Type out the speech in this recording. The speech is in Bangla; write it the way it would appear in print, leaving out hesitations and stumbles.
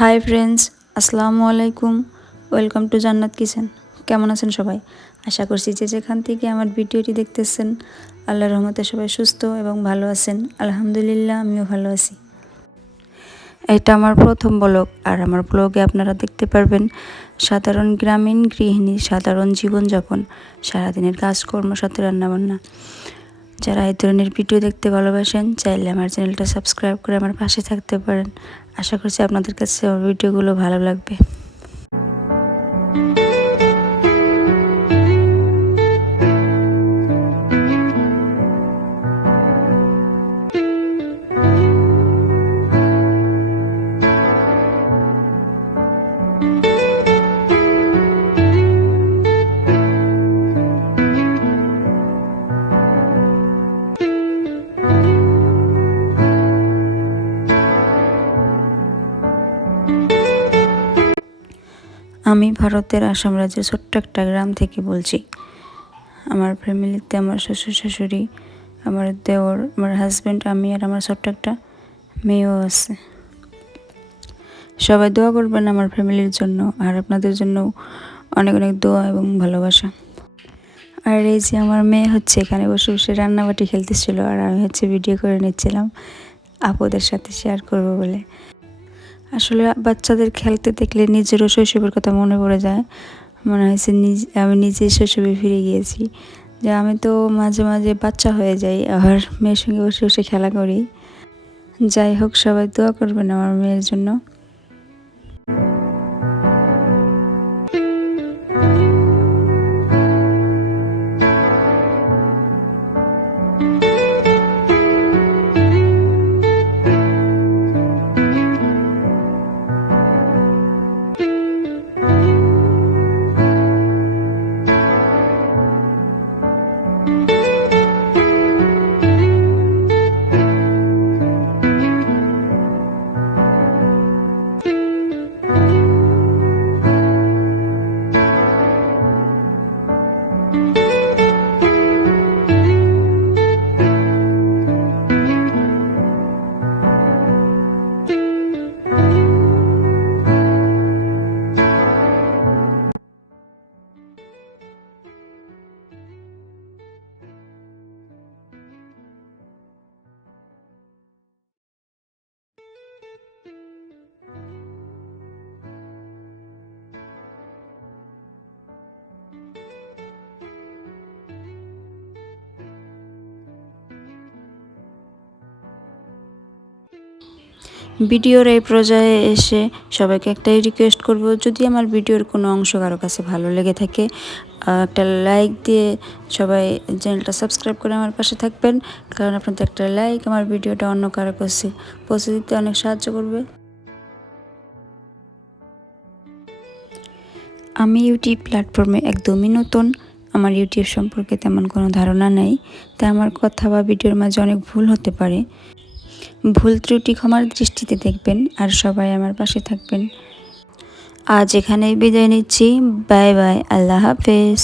হাই ফ্রেন্ডস, আসসালামু আলাইকুম। ওয়েলকাম টু জান্নাত কিচেন। কেমন আছেন সবাই? আশা করছি যে যেখান থেকে আমার ভিডিওটি দেখতেছেন আল্লাহর রহমতে সবাই সুস্থ এবং ভালো আছেন। আলহামদুলিল্লাহ, আমিও ভালো আছি। এটা আমার প্রথম ব্লগ, আর আমার ব্লগে আপনারা দেখতে পারবেন সাধারণ গ্রামীণ গৃহিণীর সাধারণ জীবনযাপন, সারাদিনের কাজকর্ম, সাথে রান্নাবান্না। যারা এই ধরনের ভিডিও দেখতে ভালোবাসেন চাইলে আমার চ্যানেলটা সাবস্ক্রাইব করে আমার পাশে থাকতে পারেন। আশা করছি আপনাদের কাছে আমার ভিডিওগুলো ভালো লাগবে। আমি ভারতের আসাম রাজ্যের ছোট্ট একটা গ্রাম থেকে বলছি। আমার ফ্যামিলিতে আমার শ্বশুর শাশুড়ি, আমার দেওর, আমার হাজব্যান্ড, আমি আর আমার ছোট্ট একটা মেয়েও আছে। সবাই দোয়া করবেন আমার ফ্যামিলির জন্য, আর আপনাদের জন্য অনেক অনেক দোয়া এবং ভালোবাসা। আর এই যে আমার মেয়ে হচ্ছে এখানে বসে বসে রান্নাবাটি খেলতেছিল, আর আমি হচ্ছে ভিডিও করে নিচ্ছিলাম আপুদের সাথে শেয়ার করব বলে। আসলে বাচ্চাদের খেলতে দেখলে নিজেরও শৈশবের কথা মনে পড়ে যায়। মনে হয়েছে আমি নিজেই শৈশবে ফিরে গিয়েছি, যে আমি তো মাঝে মাঝে বাচ্চা হয়ে যাই, আবার মেয়ের সঙ্গে বসে বসে খেলা করি। যাই হোক, সবাই দোয়া করবেন আমার মেয়ের জন্য। ভিডিওর এই পর্যায়ে এসে সবাইকে একটাই রিকোয়েস্ট করব, যদি আমার ভিডিওর কোনো অংশ কারো কাছে ভালো লেগে থাকে একটা লাইক দিয়ে সবাই চ্যানেলটা সাবস্ক্রাইব করে আমার পাশে থাকবেন। কারণ আপনাদের একটা লাইক আমার ভিডিওটা অন্য কারো কাছে পৌঁছে দিতে অনেক সাহায্য করবে। আমি ইউটিউব প্ল্যাটফর্মে একদমই নতুন, আমার ইউটিউব সম্পর্কে তেমন কোনো ধারণা নেই, তাই আমার কথা বা ভিডিওর মাঝে অনেক ভুল হতে পারে। ভুল ত্রুটি ক্ষমার দৃষ্টিতে দেখবেন, আর সবাই আমার পাশে থাকবেন। আজ এখানেই বিদায় নিচ্ছি। বাই বাই, আল্লাহ হাফেজ।